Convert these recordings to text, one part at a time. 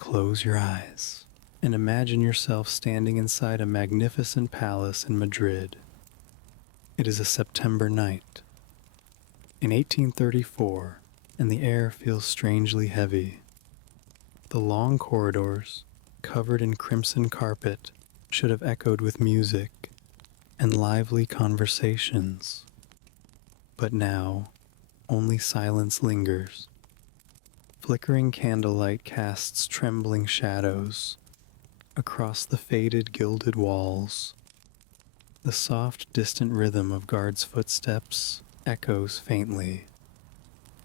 Close your eyes and imagine yourself standing inside a magnificent palace in Madrid. It is a September night in 1834, and the air feels strangely heavy. The long corridors, covered in crimson carpet, should have echoed with music and lively conversations. But now, only silence lingers. Flickering candlelight casts trembling shadows across the faded gilded walls. The soft, distant rhythm of guards' footsteps echoes faintly.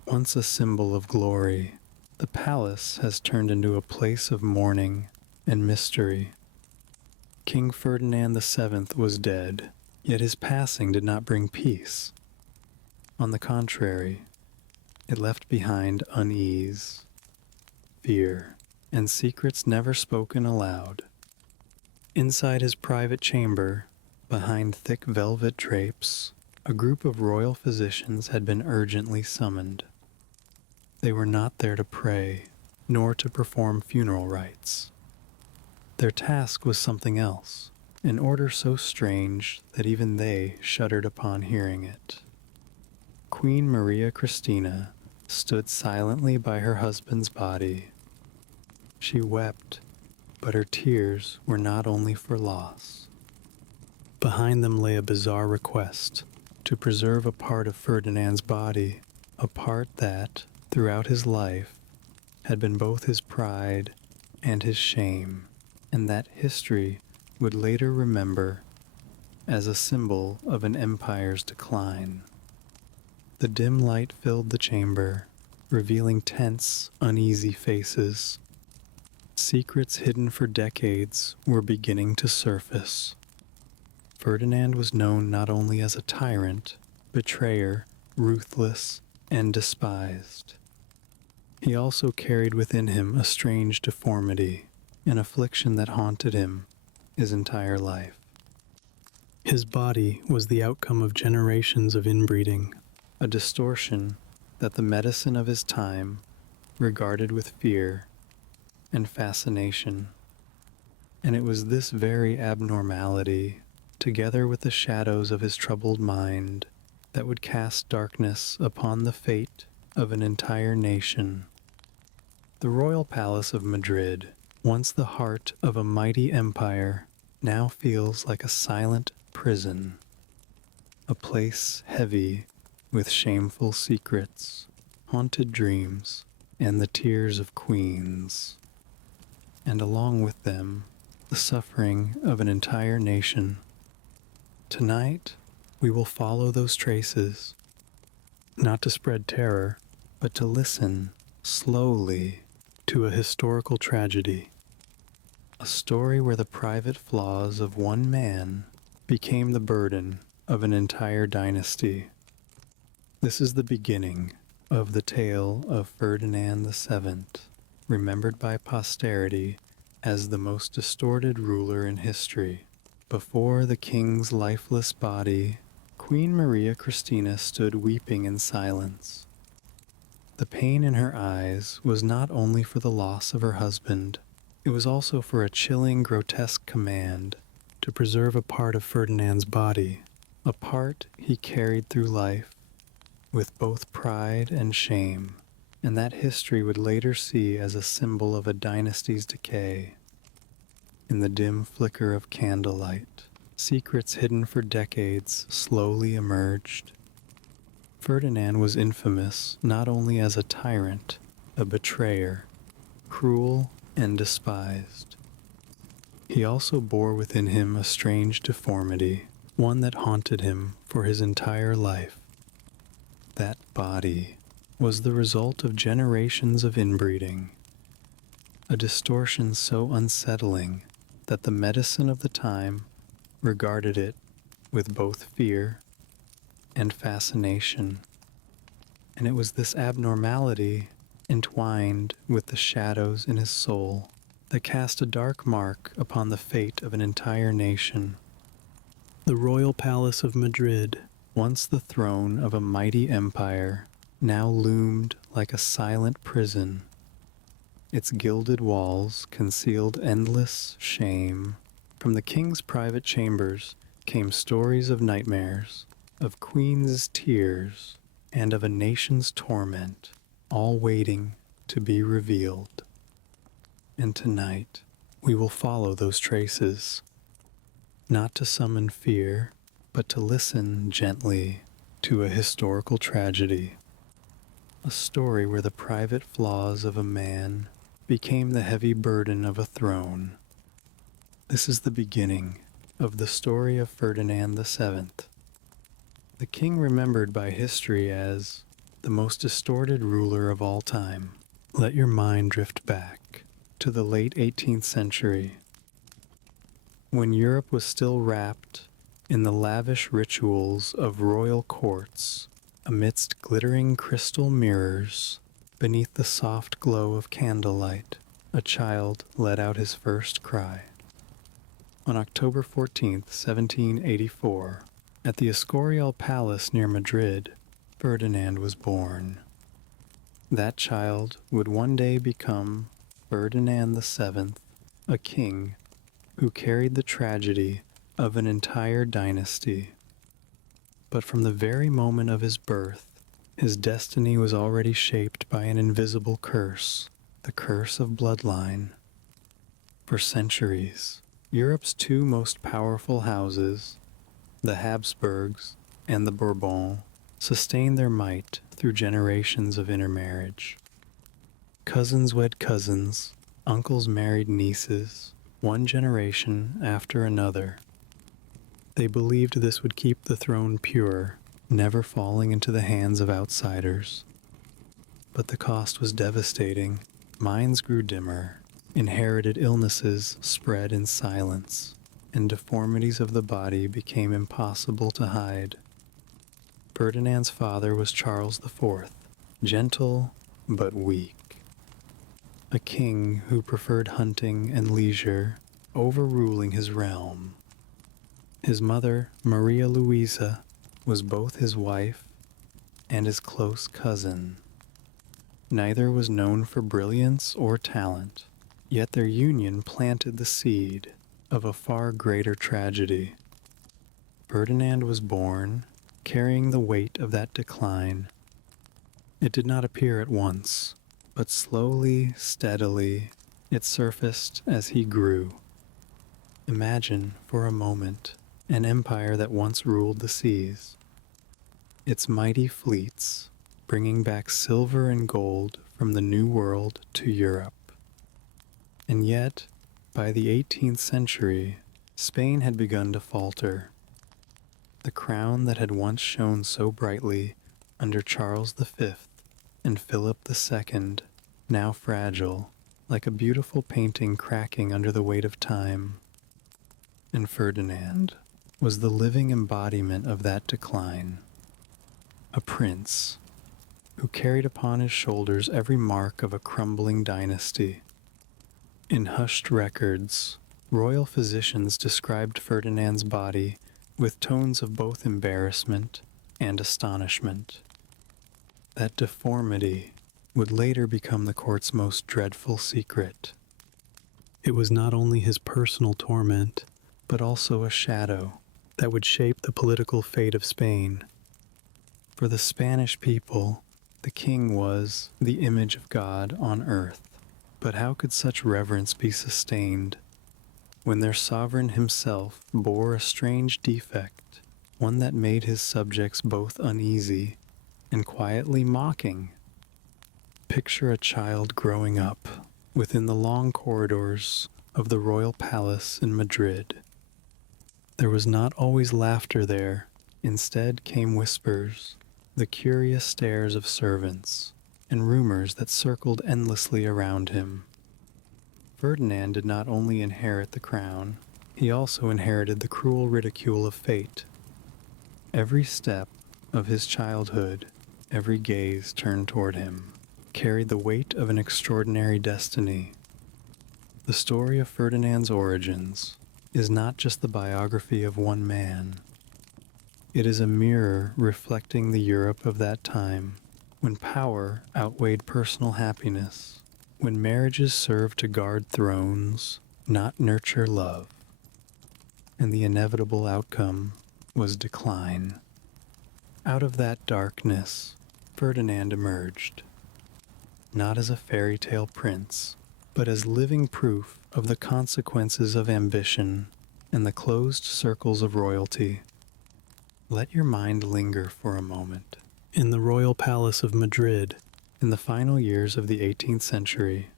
Once a symbol of glory, the palace has turned into a place of mourning and mystery. King Ferdinand VII was dead, yet his passing did not bring peace. On the contrary, it left behind unease, fear, and secrets never spoken aloud. Inside his private chamber, behind thick velvet drapes, a group of royal physicians had been urgently summoned. They were not there to pray, nor to perform funeral rites. Their task was something else, an order so strange that even they shuddered upon hearing it. Queen Maria Christina stood silently by her husband's body. She wept, but her tears were not only for loss. Behind them lay a bizarre request to preserve a part of Ferdinand's body, a part that, throughout his life, had been both his pride and his shame, and that history would later remember as a symbol of an empire's decline. The dim light filled the chamber, revealing tense, uneasy faces. Secrets hidden for decades were beginning to surface. Ferdinand was known not only as a tyrant, betrayer, ruthless, and despised. He also carried within him a strange deformity, an affliction that haunted him his entire life. His body was the outcome of generations of inbreeding, a distortion that the medicine of his time regarded with fear and fascination. And it was this very abnormality, together with the shadows of his troubled mind, that would cast darkness upon the fate of an entire nation. The royal palace of Madrid, once the heart of a mighty empire, now feels like a silent prison, a place heavy with shameful secrets, haunted dreams, and the tears of queens. And along with them, the suffering of an entire nation. Tonight, we will follow those traces, not to spread terror, but to listen slowly to a historical tragedy, a story where the private flaws of one man became the burden of an entire dynasty. This is the beginning of the tale of Ferdinand VII, remembered by posterity as the most distorted ruler in history. Before the king's lifeless body, Queen Maria Christina stood weeping in silence. The pain in her eyes was not only for the loss of her husband, it was also for a chilling, grotesque command to preserve a part of Ferdinand's body, a part he carried through life with both pride and shame, and that history would later see as a symbol of a dynasty's decay. In the dim flicker of candlelight, secrets hidden for decades slowly emerged. Ferdinand was infamous not only as a tyrant, a betrayer, cruel and despised. He also bore within him a strange deformity, one that haunted him for his entire life. That body was the result of generations of inbreeding, a distortion so unsettling that the medicine of the time regarded it with both fear and fascination. And it was this abnormality, entwined with the shadows in his soul, that cast a dark mark upon the fate of an entire nation. The royal palace of Madrid, once the throne of a mighty empire, now loomed like a silent prison, Its gilded walls concealed endless shame. From the king's private chambers came stories of nightmares, of queens' tears, and of a nation's torment, all waiting to be revealed. And tonight, we will follow those traces, not to summon fear, but to listen gently to a historical tragedy, a story where the private flaws of a man became the heavy burden of a throne. This is the beginning of the story of Ferdinand VII, the king remembered by history as the most distorted ruler of all time. Let your mind drift back to the late 18th century, when Europe was still wrapped in the lavish rituals of royal courts, amidst glittering crystal mirrors, beneath the soft glow of candlelight, a child let out his first cry. On October 14th, 1784, at the Escorial Palace near Madrid, Ferdinand was born. That child would one day become Ferdinand VII, a king who carried the tragedy of an entire dynasty. But from the very moment of his birth, his destiny was already shaped by an invisible curse, the curse of bloodline. For centuries, Europe's two most powerful houses, the Habsburgs and the Bourbons, sustained their might through generations of intermarriage. Cousins wed cousins, uncles married nieces, one generation after another. They believed this would keep the throne pure, never falling into the hands of outsiders. But the cost was devastating. Minds grew dimmer, inherited illnesses spread in silence, and deformities of the body became impossible to hide. Ferdinand's father was Charles IV, gentle but weak, a king who preferred hunting and leisure, overruling his realm. His mother, Maria Louisa, was both his wife and his close cousin. Neither was known for brilliance or talent, yet their union planted the seed of a far greater tragedy. Ferdinand was born, carrying the weight of that decline. It did not appear at once, but slowly, steadily, it surfaced as he grew. Imagine, for a moment, an empire that once ruled the seas, its mighty fleets bringing back silver and gold from the New World to Europe. And yet, by the 18th century, Spain had begun to falter. The crown that had once shone so brightly under Charles V and Philip II, now fragile, like a beautiful painting cracking under the weight of time. And Ferdinand was the living embodiment of that decline, a prince who carried upon his shoulders every mark of a crumbling dynasty. In hushed records, royal physicians described Ferdinand's body with tones of both embarrassment and astonishment. That deformity would later become the court's most dreadful secret. It was not only his personal torment, but also a shadow that would shape the political fate of Spain. For the Spanish people, the king was the image of God on earth. But how could such reverence be sustained when their sovereign himself bore a strange defect, one that made his subjects both uneasy and quietly mocking? Picture a child growing up within the long corridors of the royal palace in Madrid. There was not always laughter there. Instead came whispers, the curious stares of servants, and rumors that circled endlessly around him. Ferdinand did not only inherit the crown, he also inherited the cruel ridicule of fate. Every step of his childhood, every gaze turned toward him, carried the weight of an extraordinary destiny. The story of Ferdinand's origins is not just the biography of one man. It is a mirror reflecting the Europe of that time, when power outweighed personal happiness, when marriages served to guard thrones, not nurture love, and the inevitable outcome was decline. Out of that darkness, Ferdinand emerged, not as a fairy tale prince, but as living proof of the consequences of ambition and the closed circles of royalty. Let your mind linger for a moment. In the royal palace of Madrid, in the final years of the 18th century,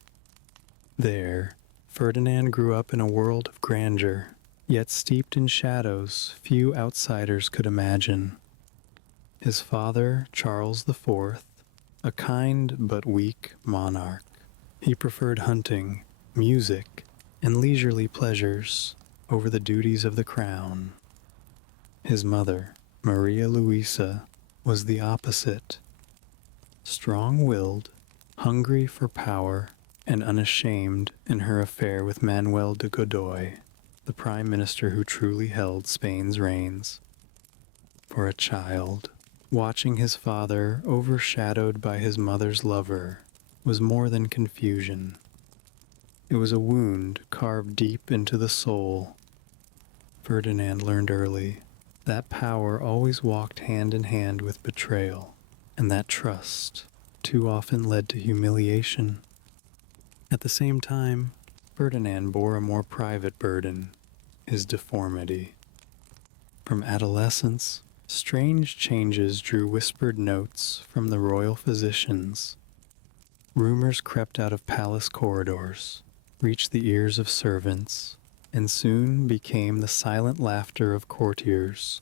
there, Ferdinand grew up in a world of grandeur, yet steeped in shadows few outsiders could imagine. His father, Charles IV, a kind but weak monarch. He preferred hunting, music, and leisurely pleasures over the duties of the crown. His mother, Maria Luisa, was the opposite. Strong-willed, hungry for power, and unashamed in her affair with Manuel de Godoy, the prime minister who truly held Spain's reins. For a child, watching his father overshadowed by his mother's lover was more than confusion. It was a wound carved deep into the soul. Ferdinand learned early that power always walked hand in hand with betrayal, and that trust too often led to humiliation. At the same time, Ferdinand bore a more private burden, his deformity. From adolescence, strange changes drew whispered notes from the royal physicians. Rumors crept out of palace corridors, reached the ears of servants, and soon became the silent laughter of courtiers.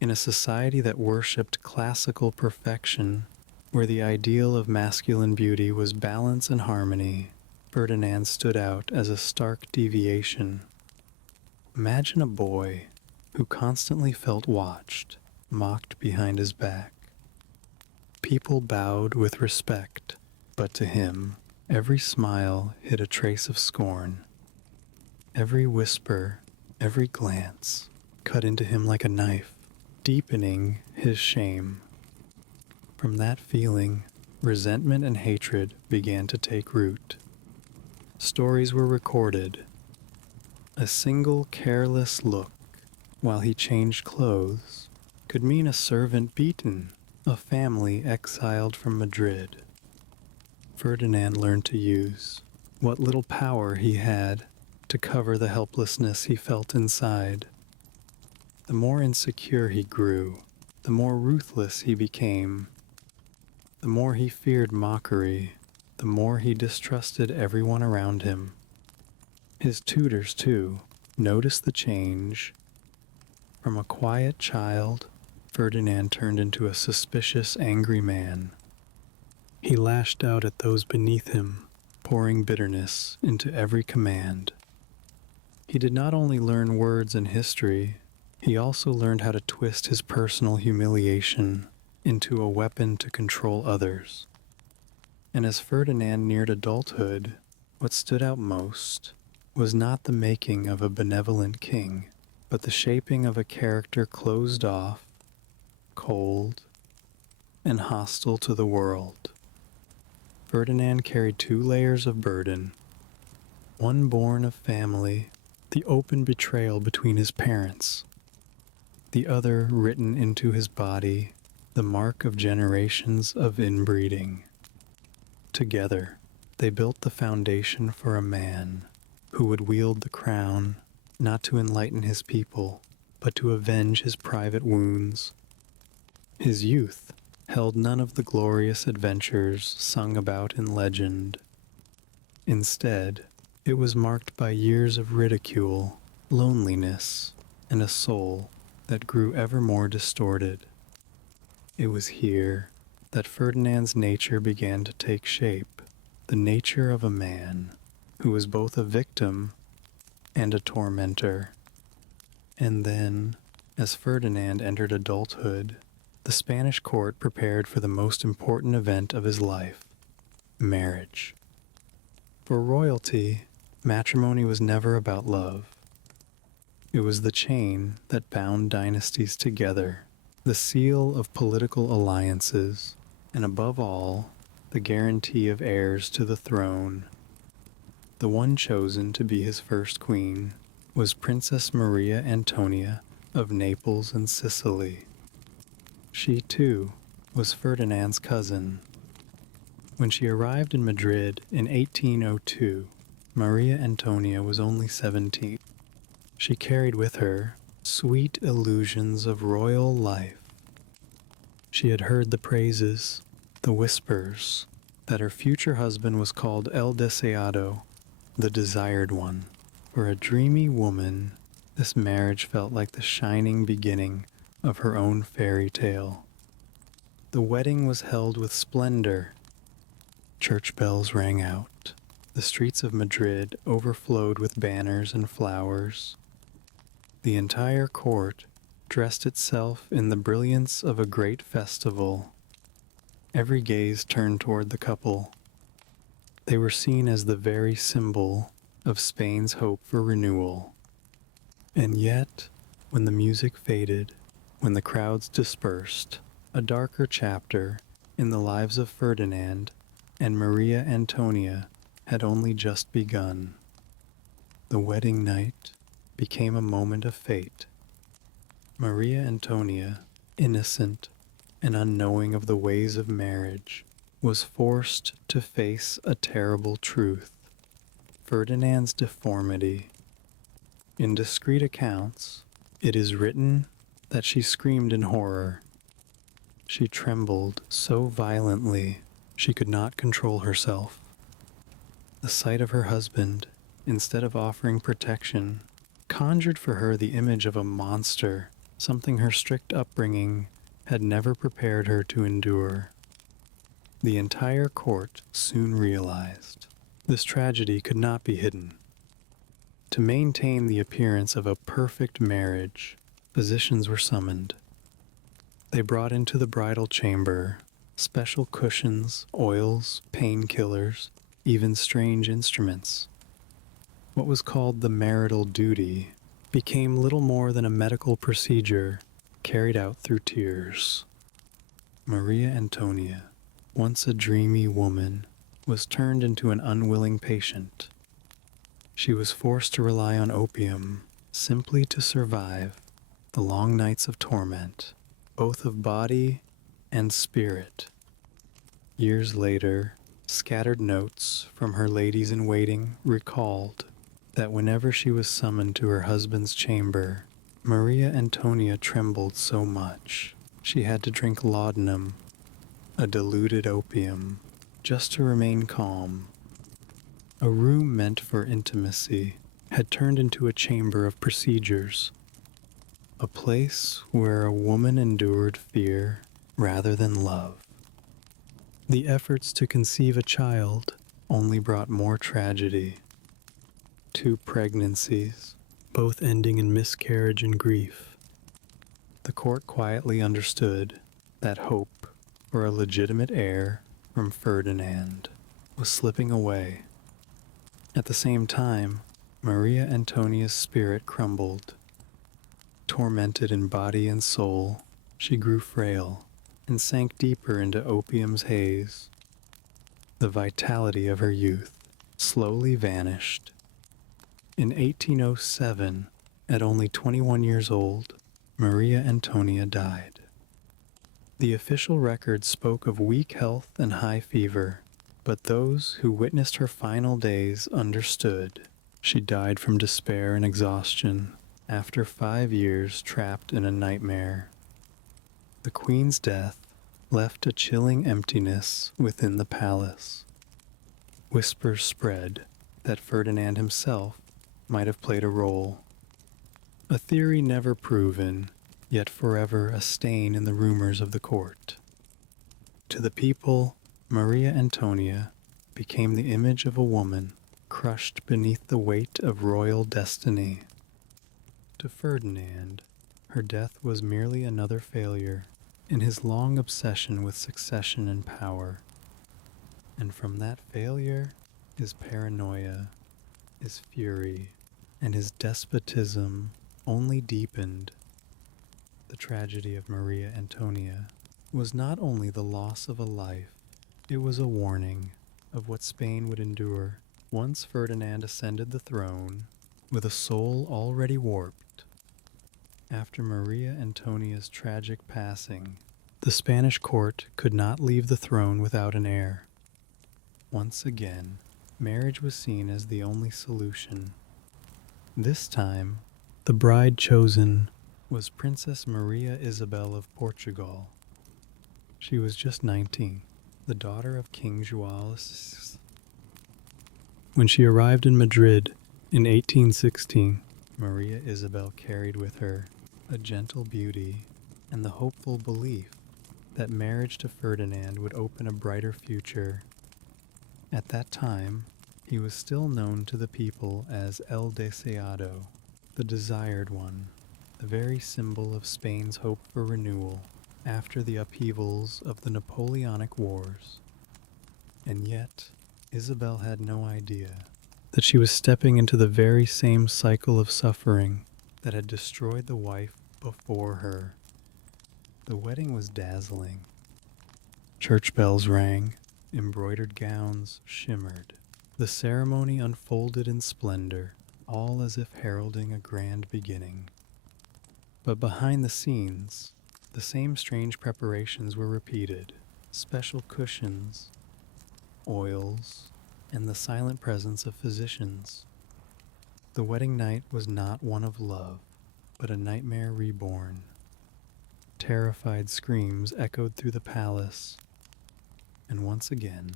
In a society that worshipped classical perfection, where the ideal of masculine beauty was balance and harmony, Ferdinand stood out as a stark deviation. Imagine a boy who constantly felt watched, mocked behind his back. People bowed with respect, but to him, every smile hid a trace of scorn. Every whisper, every glance, cut into him like a knife, deepening his shame. From that feeling, resentment and hatred began to take root. Stories were recorded. A single careless look while he changed clothes could mean a servant beaten, a family exiled from Madrid. Ferdinand learned to use what little power he had to cover the helplessness he felt inside. The more insecure he grew, the more ruthless he became. The more he feared mockery, the more he distrusted everyone around him. His tutors, too, noticed the change. From a quiet child, Ferdinand turned into a suspicious, angry man. He lashed out at those beneath him, pouring bitterness into every command. He did not only learn words and history, he also learned how to twist his personal humiliation into a weapon to control others. And as Ferdinand neared adulthood, what stood out most was not the making of a benevolent king, but the shaping of a character closed off, cold, and hostile to the world. Ferdinand carried two layers of burden, one born of family, the open betrayal between his parents, the other written into his body, the mark of generations of inbreeding. Together, they built the foundation for a man who would wield the crown, not to enlighten his people, but to avenge his private wounds. His youth held none of the glorious adventures sung about in legend. Instead, it was marked by years of ridicule, loneliness, and a soul that grew ever more distorted. It was here that Ferdinand's nature began to take shape, the nature of a man who was both a victim and a tormentor. And then, as Ferdinand entered adulthood, the Spanish court prepared for the most important event of his life, marriage. For royalty, matrimony was never about love. It was the chain that bound dynasties together, the seal of political alliances, and above all, the guarantee of heirs to the throne. The one chosen to be his first queen was Princess Maria Antonia of Naples and Sicily. She, too, was Ferdinand's cousin. When she arrived in Madrid in 1802, Maria Antonia was only 17. She carried with her sweet illusions of royal life. She had heard the praises, the whispers, that her future husband was called El Deseado, the desired one. For a dreamy woman, this marriage felt like the shining beginning of her own fairy tale. The wedding was held with splendor. Church bells rang out. The streets of Madrid overflowed with banners and flowers. The entire court dressed itself in the brilliance of a great festival. Every gaze turned toward the couple. They were seen as the very symbol of Spain's hope for renewal. And yet, when the music faded, when the crowds dispersed, a darker chapter in the lives of Ferdinand and Maria Antonia had only just begun. The wedding night became a moment of fate. Maria Antonia, innocent and unknowing of the ways of marriage, was forced to face a terrible truth: Ferdinand's deformity. In discreet accounts, it is written that she screamed in horror. She trembled so violently she could not control herself. The sight of her husband, instead of offering protection, conjured for her the image of a monster, something her strict upbringing had never prepared her to endure. The entire court soon realized this tragedy could not be hidden. To maintain the appearance of a perfect marriage, physicians were summoned. They brought into the bridal chamber special cushions, oils, painkillers, even strange instruments. What was called the marital duty became little more than a medical procedure carried out through tears. Maria Antonia, once a dreamy woman, was turned into an unwilling patient. She was forced to rely on opium simply to survive the long nights of torment, both of body and spirit. Years later, scattered notes from her ladies-in-waiting recalled that whenever she was summoned to her husband's chamber, Maria Antonia trembled so much she had to drink laudanum, a diluted opium, just to remain calm. A room meant for intimacy had turned into a chamber of procedures, a place where a woman endured fear rather than love. The efforts to conceive a child only brought more tragedy. 2 pregnancies, both ending in miscarriage and grief. The court quietly understood that hope for a legitimate heir from Ferdinand was slipping away. At the same time, Maria Antonia's spirit crumbled. Tormented in body and soul, she grew frail and sank deeper into opium's haze. The vitality of her youth slowly vanished. In 1807, at only 21 years old, Maria Antonia died. The official record spoke of weak health and high fever, but those who witnessed her final days understood. She died from despair and exhaustion after 5 years trapped in a nightmare. The Queen's death left a chilling emptiness within the palace. Whispers spread that Ferdinand himself might have played a role. A theory never proven, yet forever a stain in the rumors of the court. To the people, Maria Antonia became the image of a woman crushed beneath the weight of royal destiny. To Ferdinand, her death was merely another failure in his long obsession with succession and power. And from that failure, his paranoia, his fury, and his despotism only deepened. The tragedy of Maria Antonia was not only the loss of a life, It was a warning of what Spain would endure once Ferdinand ascended the throne with a soul already warped. After Maria Antonia's tragic passing, the Spanish court could not leave the throne without an heir. Once again, marriage was seen as the only solution. This time, the bride chosen was Princess Maria Isabel of Portugal. She was just 19, the daughter of King João VI. When she arrived in Madrid in 1816, Maria Isabel carried with her a gentle beauty and the hopeful belief that marriage to Ferdinand would open a brighter future. At that time, he was still known to the people as El Deseado, the desired one, the very symbol of Spain's hope for renewal after the upheavals of the Napoleonic Wars. And yet, Isabel had no idea that she was stepping into the very same cycle of suffering that had destroyed the wife before her. The wedding was dazzling. Church bells rang, embroidered gowns shimmered. The ceremony unfolded in splendor, all as if heralding a grand beginning. But behind the scenes, the same strange preparations were repeated. Special cushions, oils, and the silent presence of physicians. The wedding night was not one of love, but a nightmare reborn. Terrified screams echoed through the palace, and once again,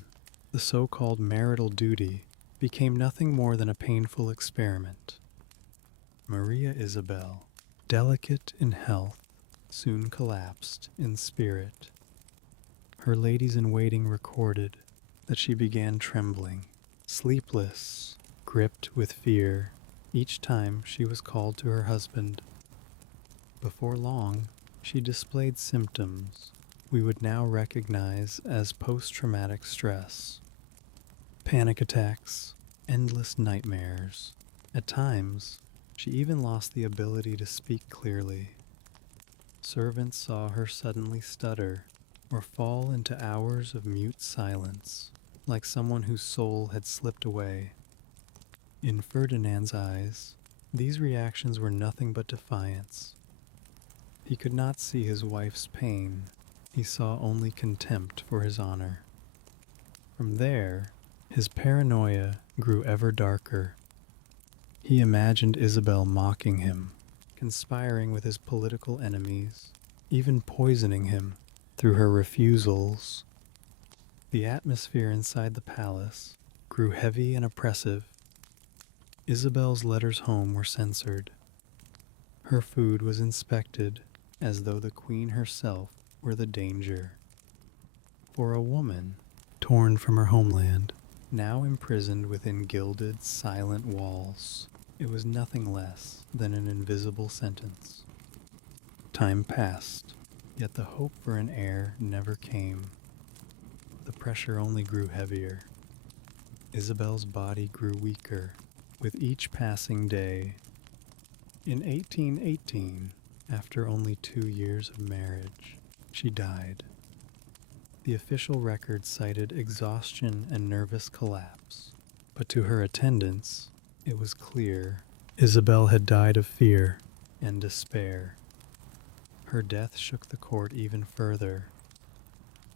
the so-called marital duty became nothing more than a painful experiment. Maria Isabel, delicate in health, soon collapsed in spirit. Her ladies-in-waiting recorded that she began trembling, sleepless, gripped with fear, each time she was called to her husband. Before long, she displayed symptoms we would now recognize as post-traumatic stress. Panic attacks, endless nightmares. At times, she even lost the ability to speak clearly. Servants saw her suddenly stutter or fall into hours of mute silence, like someone whose soul had slipped away. In Ferdinand's eyes, these reactions were nothing but defiance. He could not see his wife's pain. He saw only contempt for his honor. From there, his paranoia grew ever darker. He imagined Isabel mocking him, conspiring with his political enemies, even poisoning him through her refusals. The atmosphere inside the palace grew heavy and oppressive. Isabel's letters home were censored. Her food was inspected as though the queen herself were the danger. For a woman, torn from her homeland, now imprisoned within gilded, silent walls, it was nothing less than an invisible sentence. Time passed, yet the hope for an heir never came. The pressure only grew heavier. Isabel's body grew weaker with each passing day. In 1818, after only 2 years of marriage, she died. The official record cited exhaustion and nervous collapse, but to her attendants, it was clear Isabel had died of fear and despair. Her death shook the court even further.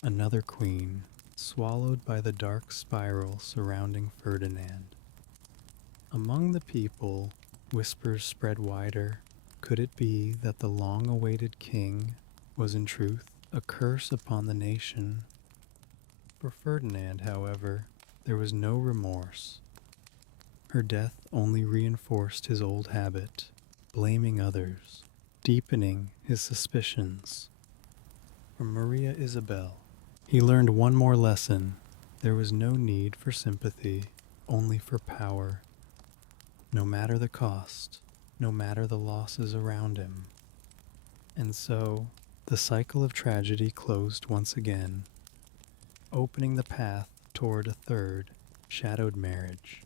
Another queen, swallowed by the dark spiral surrounding Ferdinand. Among the people, whispers spread wider. Could it be that the long-awaited king was in truth a curse upon the nation? For Ferdinand, however, there was no remorse. Her death only reinforced his old habit, blaming others, deepening his suspicions. From Maria Isabel, he learned one more lesson. There was no need for sympathy, only for power. No matter the cost, no matter the losses around him. And so, the cycle of tragedy closed once again, opening the path toward a third, shadowed marriage.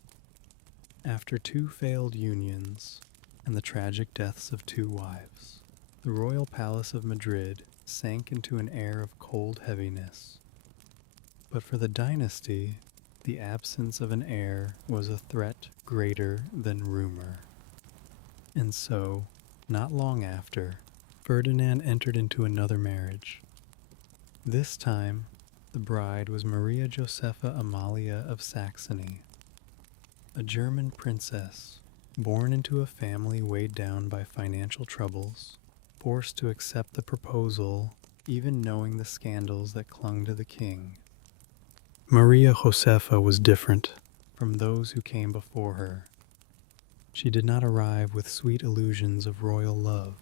After 2 failed unions and the tragic deaths of 2 wives, the royal palace of Madrid sank into an air of cold heaviness. But for the dynasty, the absence of an heir was a threat greater than rumor. And so, not long after, Ferdinand entered into another marriage. This time, the bride was Maria Josepha Amalia of Saxony, a German princess born into a family weighed down by financial troubles, forced to accept the proposal even knowing the scandals that clung to the king. Maria Josepha was different from those who came before her. She did not arrive with sweet illusions of royal love.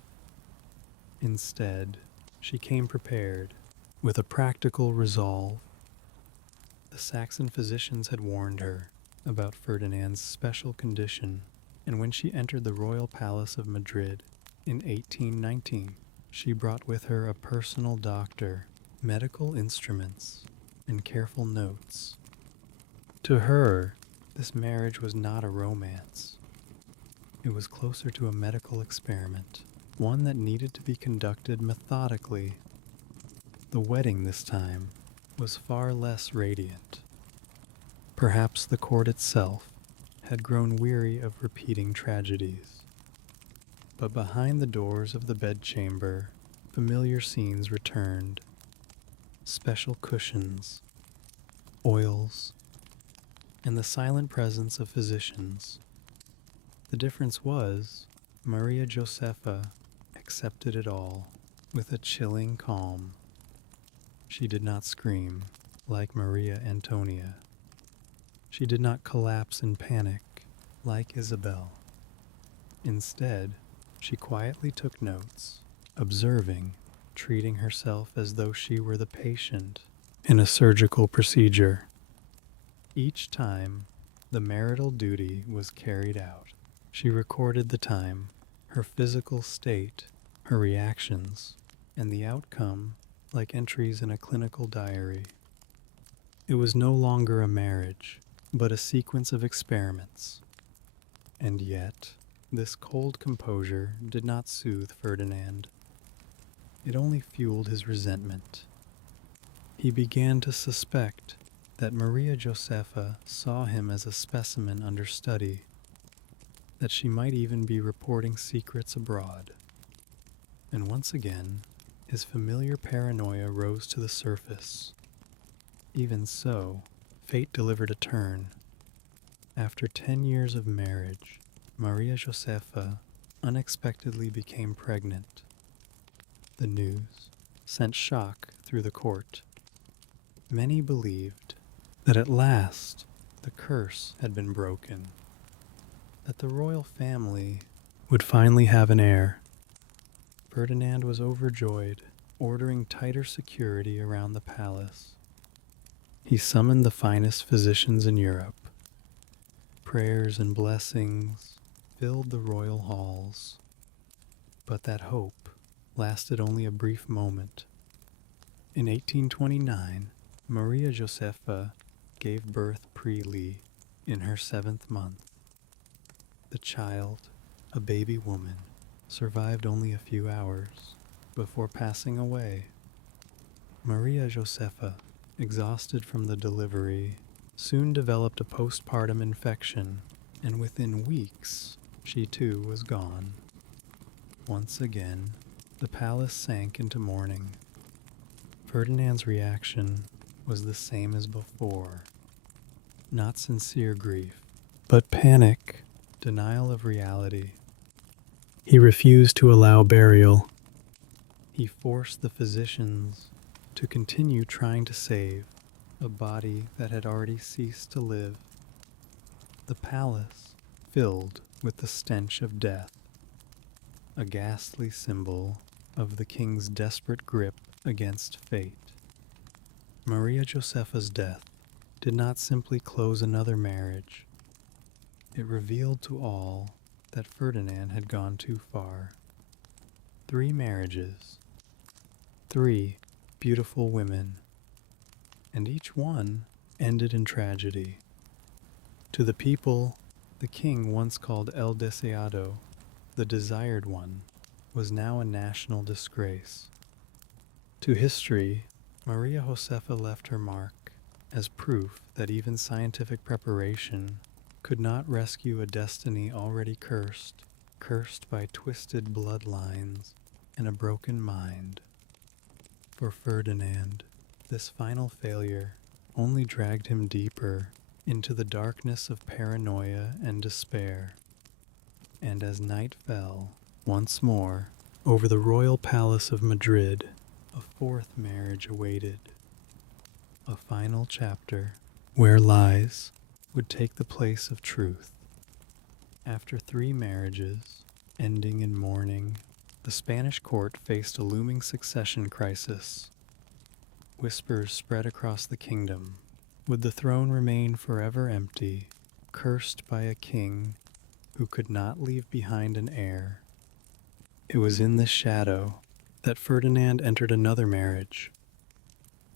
Instead, she came prepared with a practical resolve. The Saxon physicians had warned her about Ferdinand's special condition, and when she entered the royal palace of Madrid in 1819, she brought with her a personal doctor, medical instruments, and careful notes. To her, this marriage was not a romance. It was closer to a medical experiment, one that needed to be conducted methodically. The wedding this time was far less radiant. Perhaps the court itself had grown weary of repeating tragedies. But behind the doors of the bedchamber, familiar scenes returned. Special cushions, oils, and the silent presence of physicians. The difference was, Maria Josepha accepted it all with a chilling calm. She did not scream like Maria Antonia. She did not collapse in panic like Isabel. Instead, she quietly took notes, observing, treating herself as though she were the patient in a surgical procedure. Each time the marital duty was carried out, she recorded the time, her physical state, her reactions, and the outcome like entries in a clinical diary. It was no longer a marriage, but a sequence of experiments. And yet, this cold composure did not soothe Ferdinand. It only fueled his resentment. He began to suspect that Maria Josepha saw him as a specimen under study, that she might even be reporting secrets abroad. And once again, his familiar paranoia rose to the surface. Even so, fate delivered a turn. After 10 years of marriage, Maria Josepha unexpectedly became pregnant. The news sent shock through the court. Many believed that at last the curse had been broken, that the royal family would finally have an heir. Ferdinand was overjoyed, ordering tighter security around the palace. He summoned the finest physicians in Europe. Prayers and blessings filled the royal halls. But that hope lasted only a brief moment. In 1829, Maria Josepha gave birth pre-Lee in her 7th month. The child, a baby woman, survived only a few hours before passing away. Maria Josepha, exhausted from the delivery, soon developed a postpartum infection, and within weeks, she too was gone. Once again, the palace sank into mourning. Ferdinand's reaction was the same as before. Not sincere grief, but panic, denial of reality. He refused to allow burial. He forced the physicians to continue trying to save a body that had already ceased to live. The palace filled with the stench of death, a ghastly symbol of the king's desperate grip against fate. Maria Josepha's death did not simply close another marriage. It revealed to all that Ferdinand had gone too far. 3 marriages, 3 beautiful women, and each one ended in tragedy. To the people, the king once called El Deseado, the desired one, was now a national disgrace. To history, Maria Josepha left her mark, as proof that even scientific preparation could not rescue a destiny already cursed by twisted bloodlines and a broken mind. For Ferdinand, this final failure only dragged him deeper into the darkness of paranoia and despair. And as night fell, once more, over the royal palace of Madrid, a fourth marriage awaited. A final chapter where lies would take the place of truth. After 3 marriages, ending in mourning, the Spanish court faced a looming succession crisis. Whispers spread across the kingdom. Would the throne remain forever empty, cursed by a king who could not leave behind an heir? It was in this shadow that Ferdinand entered another marriage,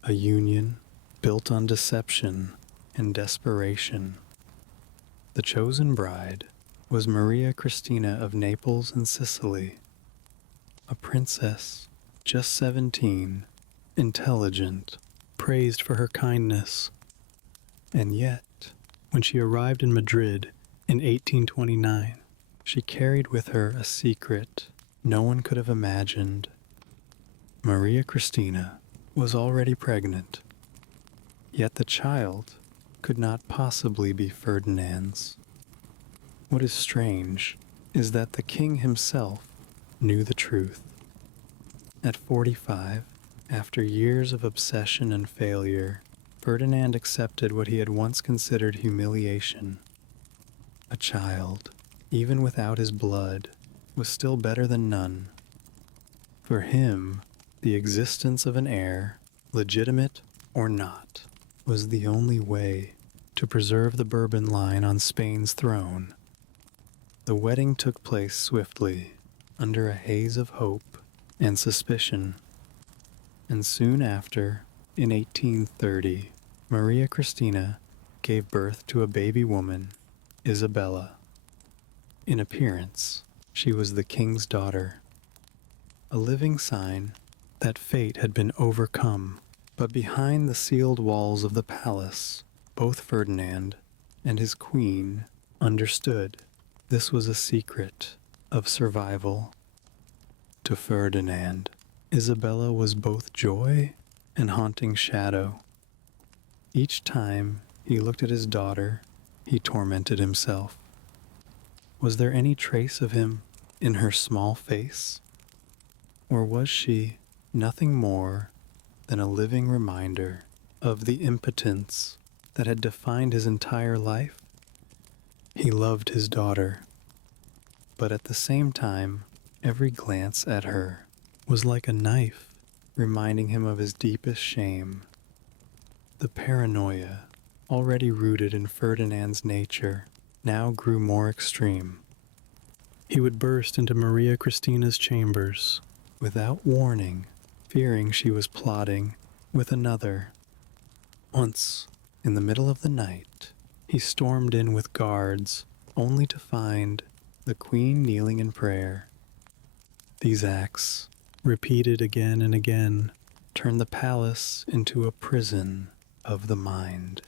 a union built on deception and desperation. The chosen bride was Maria Cristina of Naples and Sicily, a princess just 17, intelligent, praised for her kindness. And yet, when she arrived in Madrid in 1829, she carried with her a secret no one could have imagined. Maria Cristina was already pregnant, yet the child could not possibly be Ferdinand's. What is strange is that the king himself knew the truth. At 45, after years of obsession and failure, Ferdinand accepted what he had once considered humiliation. A child, even without his blood, was still better than none. For him, the existence of an heir, legitimate or not, was the only way to preserve the Bourbon line on Spain's throne. The wedding took place swiftly, under a haze of hope and suspicion. And soon after, in 1830, Maria Cristina gave birth to a baby woman, Isabella. In appearance, she was the king's daughter, a living sign that fate had been overcome. But behind the sealed walls of the palace, both Ferdinand and his queen understood this was a secret of survival. To Ferdinand, Isabella was both joy and haunting shadow. Each time he looked at his daughter, he tormented himself. Was there any trace of him in her small face? Or was she nothing more than a living reminder of the impotence that had defined his entire life? He loved his daughter, but at the same time, every glance at her was like a knife, reminding him of his deepest shame. The paranoia, already rooted in Ferdinand's nature, now grew more extreme. He would burst into Maria Cristina's chambers without warning, fearing she was plotting with another. Once, in the middle of the night, he stormed in with guards, only to find the queen kneeling in prayer. These acts, repeated again and again, turned the palace into a prison of the mind,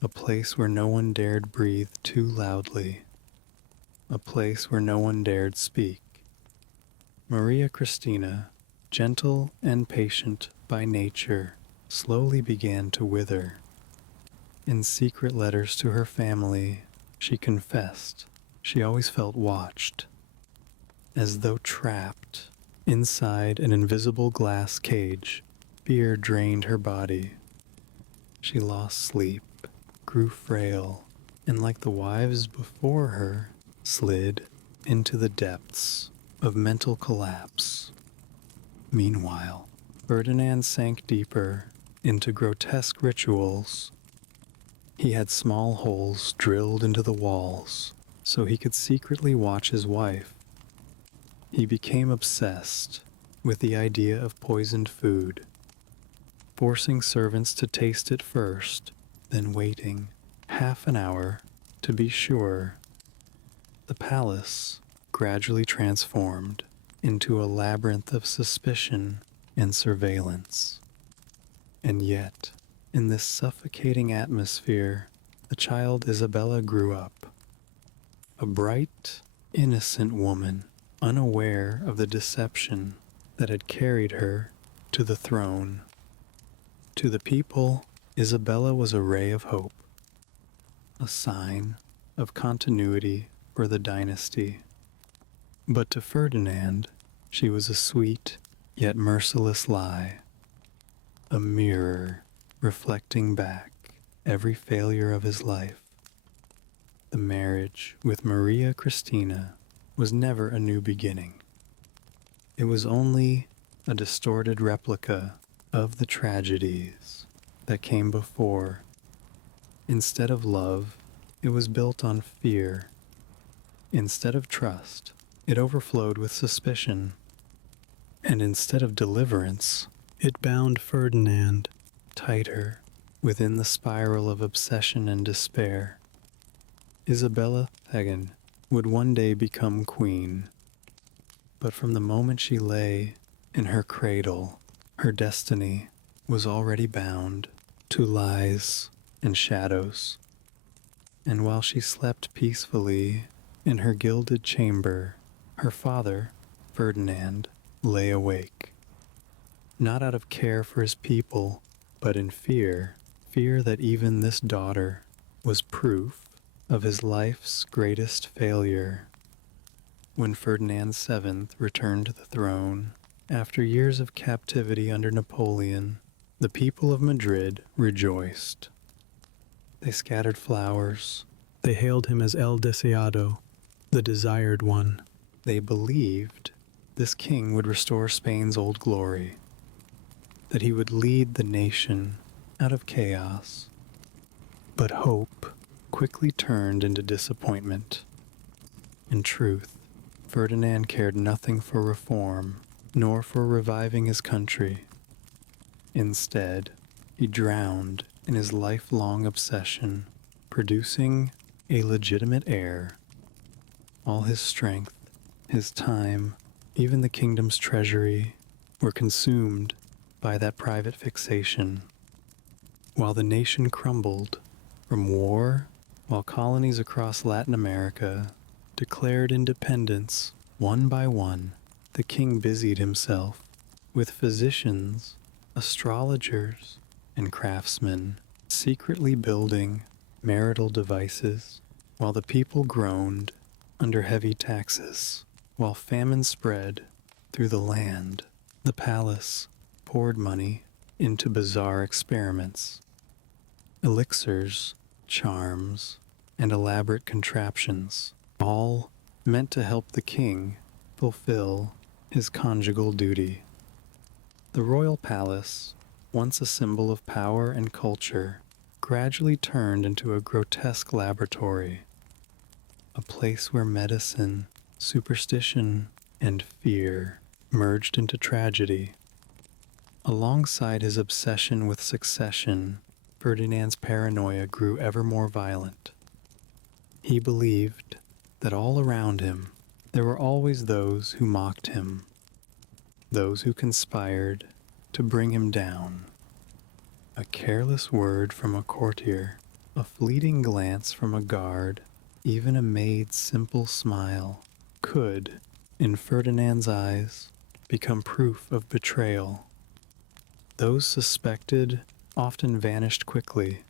a place where no one dared breathe too loudly, a place where no one dared speak. Maria Cristina, gentle and patient by nature, slowly began to wither. In secret letters to her family, she confessed she always felt watched, as though trapped inside an invisible glass cage. Fear drained her body. She lost sleep, grew frail, and like the wives before her, slid into the depths of mental collapse. Meanwhile, Ferdinand sank deeper into grotesque rituals. He had small holes drilled into the walls so he could secretly watch his wife. He became obsessed with the idea of poisoned food, forcing servants to taste it first, then waiting half an hour to be sure. The palace gradually transformed into a labyrinth of suspicion and surveillance. And yet, In this suffocating atmosphere, the child Isabella grew up. A bright, innocent woman, unaware of the deception that had carried her to the throne. To the people, Isabella was a ray of hope, a sign of continuity for the dynasty. But to Ferdinand, she was a sweet yet merciless lie, a mirror reflecting back every failure of his life. The marriage with Maria Christina was never a new beginning. It was only a distorted replica of the tragedies that came before. Instead of love, it was built on fear. Instead of trust, it overflowed with suspicion. And instead of deliverance, it bound Ferdinand tighter within the spiral of obsession and despair. Isabella II would one day become queen, but from the moment she lay in her cradle, her destiny was already bound to lies and shadows. And while she slept peacefully in her gilded chamber, her father, Ferdinand, lay awake, not out of care for his people, but in fear that even this daughter was proof of his life's greatest failure. When Ferdinand VII returned to the throne, after years of captivity under Napoleon, the people of Madrid rejoiced. They scattered flowers. They hailed him as El Deseado, the desired one. They believed this king would restore Spain's old glory, that he would lead the nation out of chaos. But hope quickly turned into disappointment. In truth, Ferdinand cared nothing for reform, nor for reviving his country. Instead, he drowned in his lifelong obsession, producing a legitimate heir. All his strength, his time, even the kingdom's treasury, were consumed by that private fixation. While the nation crumbled from war, while colonies across Latin America declared independence one by one, the king busied himself with physicians, astrologers, and craftsmen, secretly building marital devices, while the people groaned under heavy taxes. While famine spread through the land, the palace poured money into bizarre experiments, elixirs, charms, and elaborate contraptions, all meant to help the king fulfill his conjugal duty. The royal palace, once a symbol of power and culture, gradually turned into a grotesque laboratory, a place where medicine, superstition, and fear merged into tragedy. Alongside his obsession with succession, Ferdinand's paranoia grew ever more violent. He believed that all around him there were always those who mocked him, those who conspired to bring him down. A careless word from a courtier, a fleeting glance from a guard, even a maid's simple smile could, in Ferdinand's eyes, become proof of betrayal. Those suspected often vanished quickly,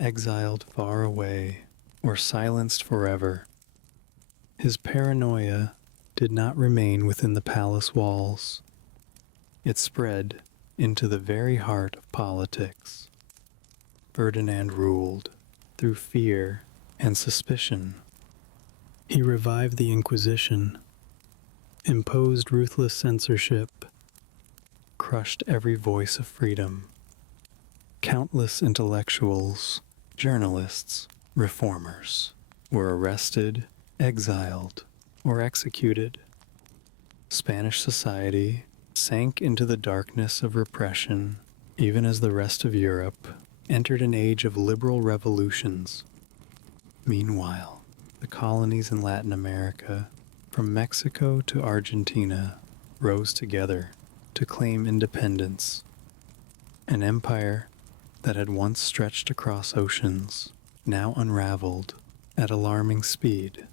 exiled far away, or silenced forever. His paranoia did not remain within the palace walls. It spread into the very heart of politics. Ferdinand ruled through fear and suspicion. He revived the Inquisition, imposed ruthless censorship, crushed every voice of freedom. Countless intellectuals, journalists, reformers were arrested, exiled, or executed. Spanish society sank into the darkness of repression, even as the rest of Europe entered an age of liberal revolutions. Meanwhile, the colonies in Latin America, from Mexico to Argentina, rose together to claim independence. An empire that had once stretched across oceans now unraveled at alarming speed.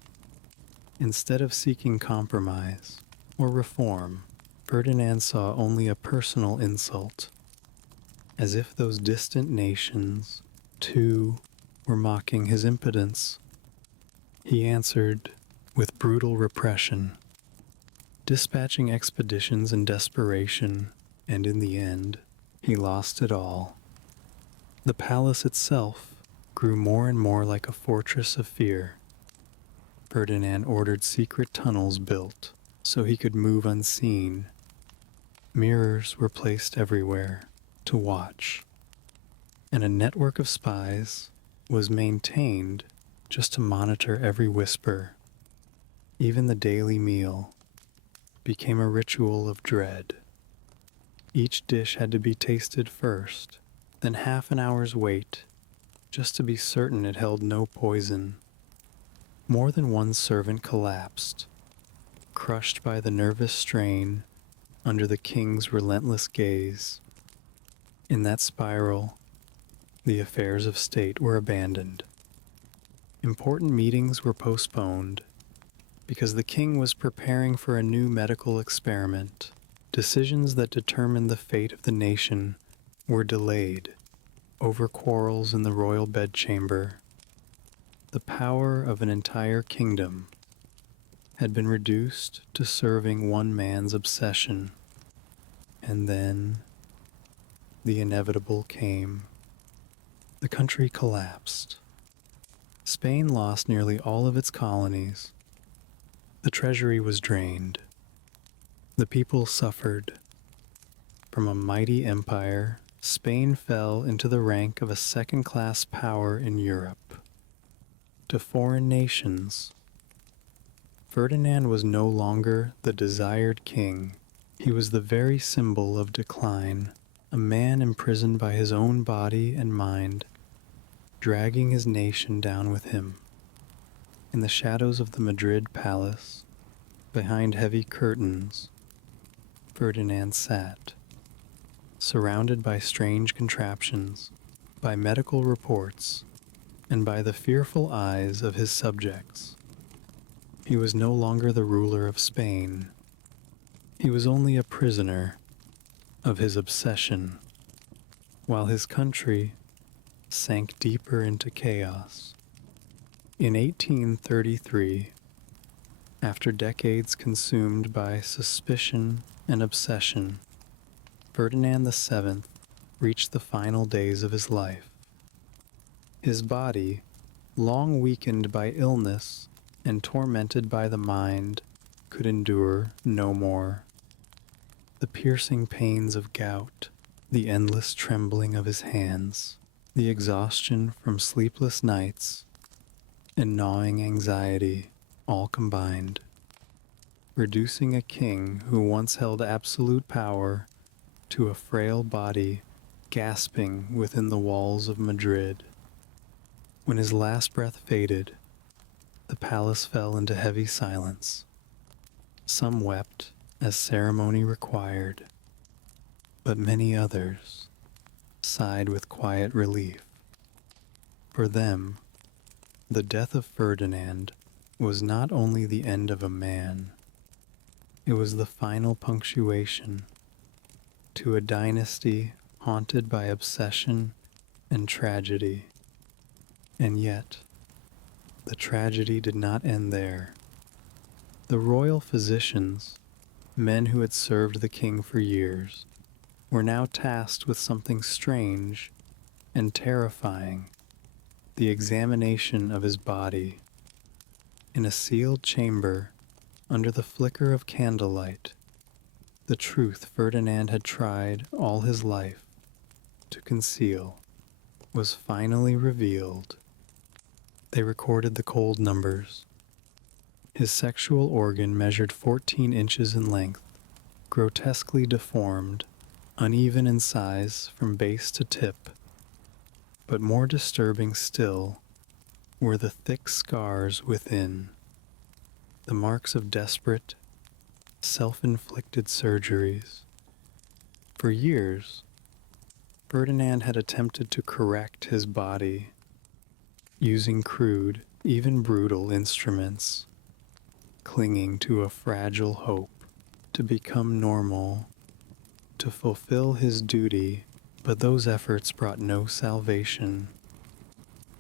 Instead of seeking compromise or reform, Ferdinand saw only a personal insult, as if those distant nations, too, were mocking his impotence. He answered with brutal repression, dispatching expeditions in desperation, and in the end, he lost it all. The palace itself grew more and more like a fortress of fear. Ferdinand ordered secret tunnels built so he could move unseen. Mirrors were placed everywhere to watch, and a network of spies was maintained just to monitor every whisper. Even the daily meal became a ritual of dread. Each dish had to be tasted first, then half an hour's wait, just to be certain it held no poison. More than one servant collapsed, crushed by the nervous strain under the king's relentless gaze. In that spiral, the affairs of state were abandoned. Important meetings were postponed because the king was preparing for a new medical experiment. Decisions that determined the fate of the nation were delayed over quarrels in the royal bedchamber. The power of an entire kingdom had been reduced to serving one man's obsession. And then the inevitable came. The country collapsed. Spain lost nearly all of its colonies. The treasury was drained. The people suffered. From a mighty empire, Spain fell into the rank of a second-class power in Europe. To foreign nations, Ferdinand was no longer the desired king. He was the very symbol of decline, a man imprisoned by his own body and mind, dragging his nation down with him. In the shadows of the Madrid palace, behind heavy curtains, Ferdinand sat, surrounded by strange contraptions, by medical reports, and by the fearful eyes of his subjects. He was no longer the ruler of Spain. He was only a prisoner of his obsession, while his country sank deeper into chaos. In 1833, after decades consumed by suspicion and obsession, Ferdinand VII reached the final days of his life. His body, long weakened by illness and tormented by the mind, could endure no more. The piercing pains of gout, the endless trembling of his hands, the exhaustion from sleepless nights, and gnawing anxiety all combined, reducing a king who once held absolute power to a frail body gasping within the walls of Madrid. When his last breath faded, the palace fell into heavy silence. Some wept as ceremony required, but many others sighed with quiet relief. For them, the death of Ferdinand was not only the end of a man, it was the final punctuation to a dynasty haunted by obsession and tragedy. And yet, the tragedy did not end there. The royal physicians, men who had served the king for years, were now tasked with something strange and terrifying: the examination of his body. In a sealed chamber, under the flicker of candlelight, the truth Ferdinand had tried all his life to conceal was finally revealed. They recorded the cold numbers. His sexual organ measured 14 inches in length, grotesquely deformed, uneven in size from base to tip. But more disturbing still were the thick scars within, the marks of desperate, self-inflicted surgeries. For years, Ferdinand had attempted to correct his body, using crude, even brutal instruments, clinging to a fragile hope to become normal, to fulfill his duty, but those efforts brought no salvation.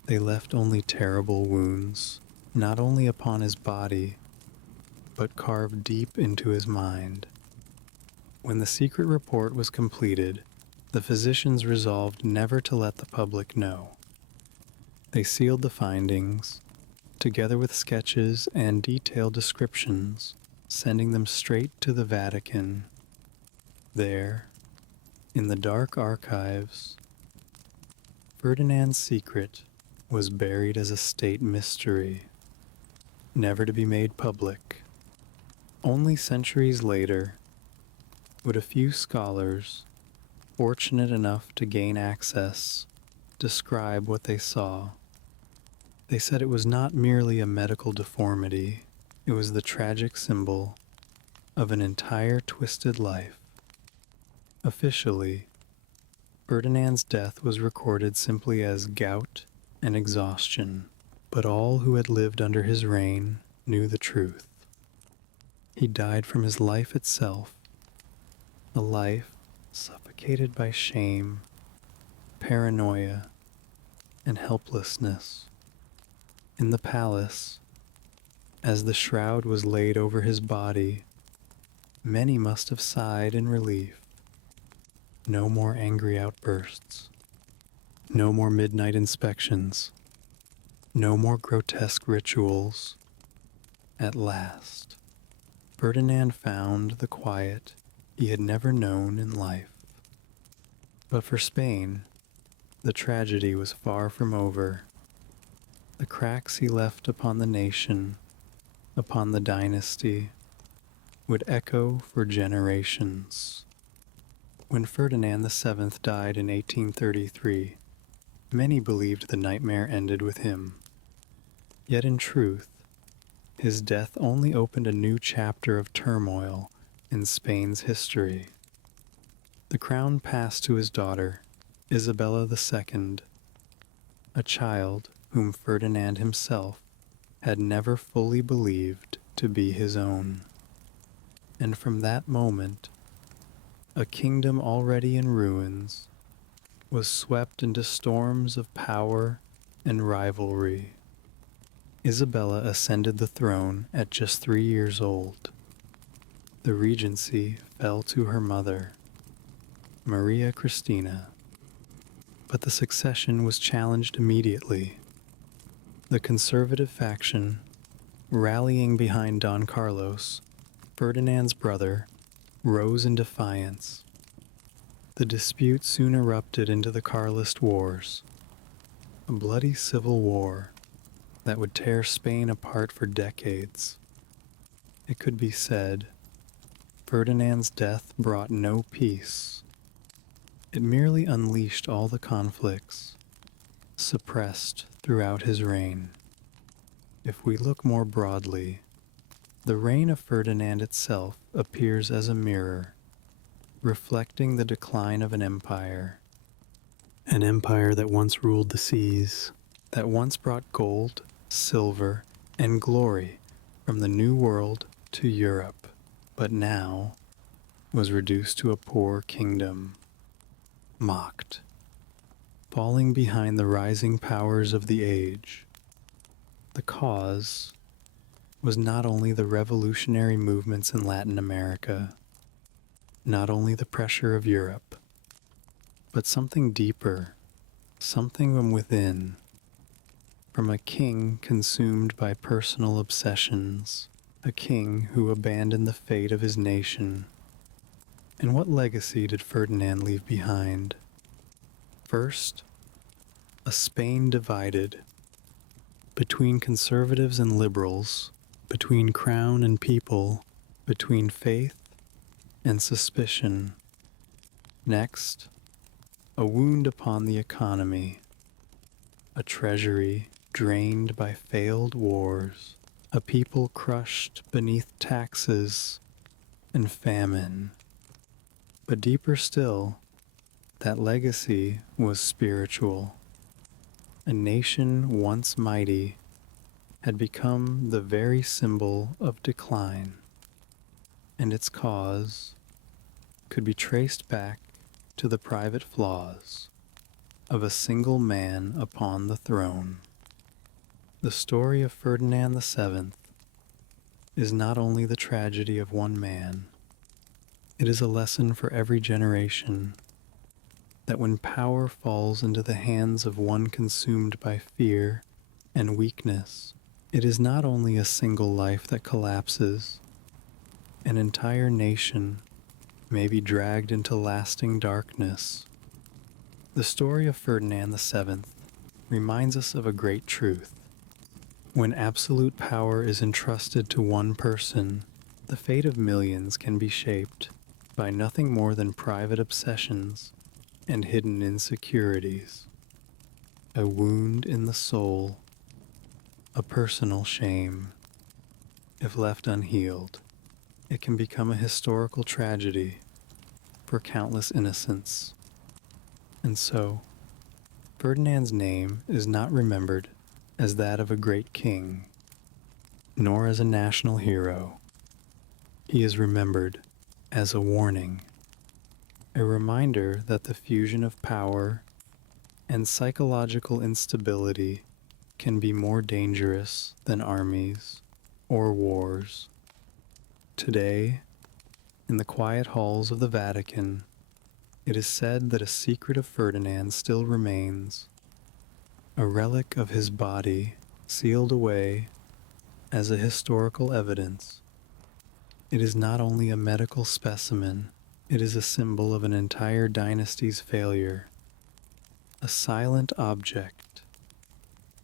They left only terrible wounds, not only upon his body, but carved deep into his mind. When the secret report was completed, the physicians resolved never to let the public know. They sealed the findings, together with sketches and detailed descriptions, sending them straight to the Vatican. There, in the dark archives, Ferdinand's secret was buried as a state mystery, never to be made public. Only centuries later would a few scholars, fortunate enough to gain access, describe what they saw. They said it was not merely a medical deformity, it was the tragic symbol of an entire twisted life. Officially, Ferdinand's death was recorded simply as gout and exhaustion, but all who had lived under his reign knew the truth. He died from his life itself, a life suffocated by shame, paranoia, and helplessness. In the palace, as the shroud was laid over his body, many must have sighed in relief. No more angry outbursts. No more midnight inspections. No more grotesque rituals. At last, Ferdinand found the quiet he had never known in life. But for Spain, the tragedy was far from over. The cracks he left upon the nation, upon the dynasty, would echo for generations. When Ferdinand VII died in 1833, many believed the nightmare ended with him. Yet in truth, his death only opened a new chapter of turmoil in Spain's history. The crown passed to his daughter, Isabella II, a child whom Ferdinand himself had never fully believed to be his own. And from that moment, a kingdom already in ruins was swept into storms of power and rivalry. Isabella ascended the throne at just 3 years old. The regency fell to her mother, Maria Cristina, but the succession was challenged immediately. The conservative faction, rallying behind Don Carlos, Ferdinand's brother, rose in defiance. The dispute soon erupted into the Carlist Wars, a bloody civil war that would tear Spain apart for decades. It could be said, Ferdinand's death brought no peace. It merely unleashed all the conflicts suppressed throughout his reign. If we look more broadly, the reign of Ferdinand itself appears as a mirror, reflecting the decline of an empire that once ruled the seas, that once brought gold, silver, and glory from the New World to Europe, but now was reduced to a poor kingdom, mocked, falling behind the rising powers of the age. The cause was not only the revolutionary movements in Latin America, not only the pressure of Europe, but something deeper, something from within, from a king consumed by personal obsessions, a king who abandoned the fate of his nation. And what legacy did Ferdinand leave behind? First, a Spain divided between conservatives and liberals, between crown and people, between faith and suspicion. Next, a wound upon the economy, a treasury drained by failed wars, a people crushed beneath taxes and famine. But deeper still, that legacy was spiritual. A nation once mighty had become the very symbol of decline, and its cause could be traced back to the private flaws of a single man upon the throne. The story of Ferdinand VII is not only the tragedy of one man, it is a lesson for every generation that when power falls into the hands of one consumed by fear and weakness, it is not only a single life that collapses, an entire nation may be dragged into lasting darkness. The story of Ferdinand VII reminds us of a great truth. When absolute power is entrusted to one person, the fate of millions can be shaped by nothing more than private obsessions and hidden insecurities. A wound in the soul, a personal shame. If left unhealed, it can become a historical tragedy for countless innocents. And so, Ferdinand's name is not remembered as that of a great king, nor as a national hero. He is remembered as a warning, a reminder that the fusion of power and psychological instability can be more dangerous than armies or wars. Today, in the quiet halls of the Vatican, it is said that a secret of Ferdinand still remains, a relic of his body sealed away as a historical evidence. It is not only a medical specimen, it is a symbol of an entire dynasty's failure, a silent object,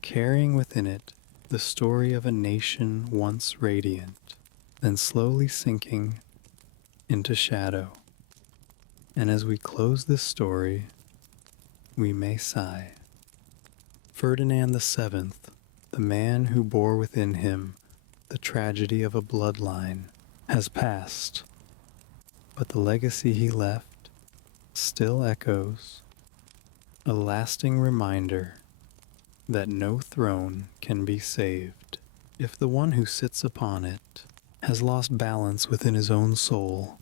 carrying within it the story of a nation once radiant, then slowly sinking into shadow. And as we close this story, we may sigh. Ferdinand VII, the man who bore within him the tragedy of a bloodline, has passed, but the legacy he left still echoes, a lasting reminder that no throne can be saved if the one who sits upon it has lost balance within his own soul.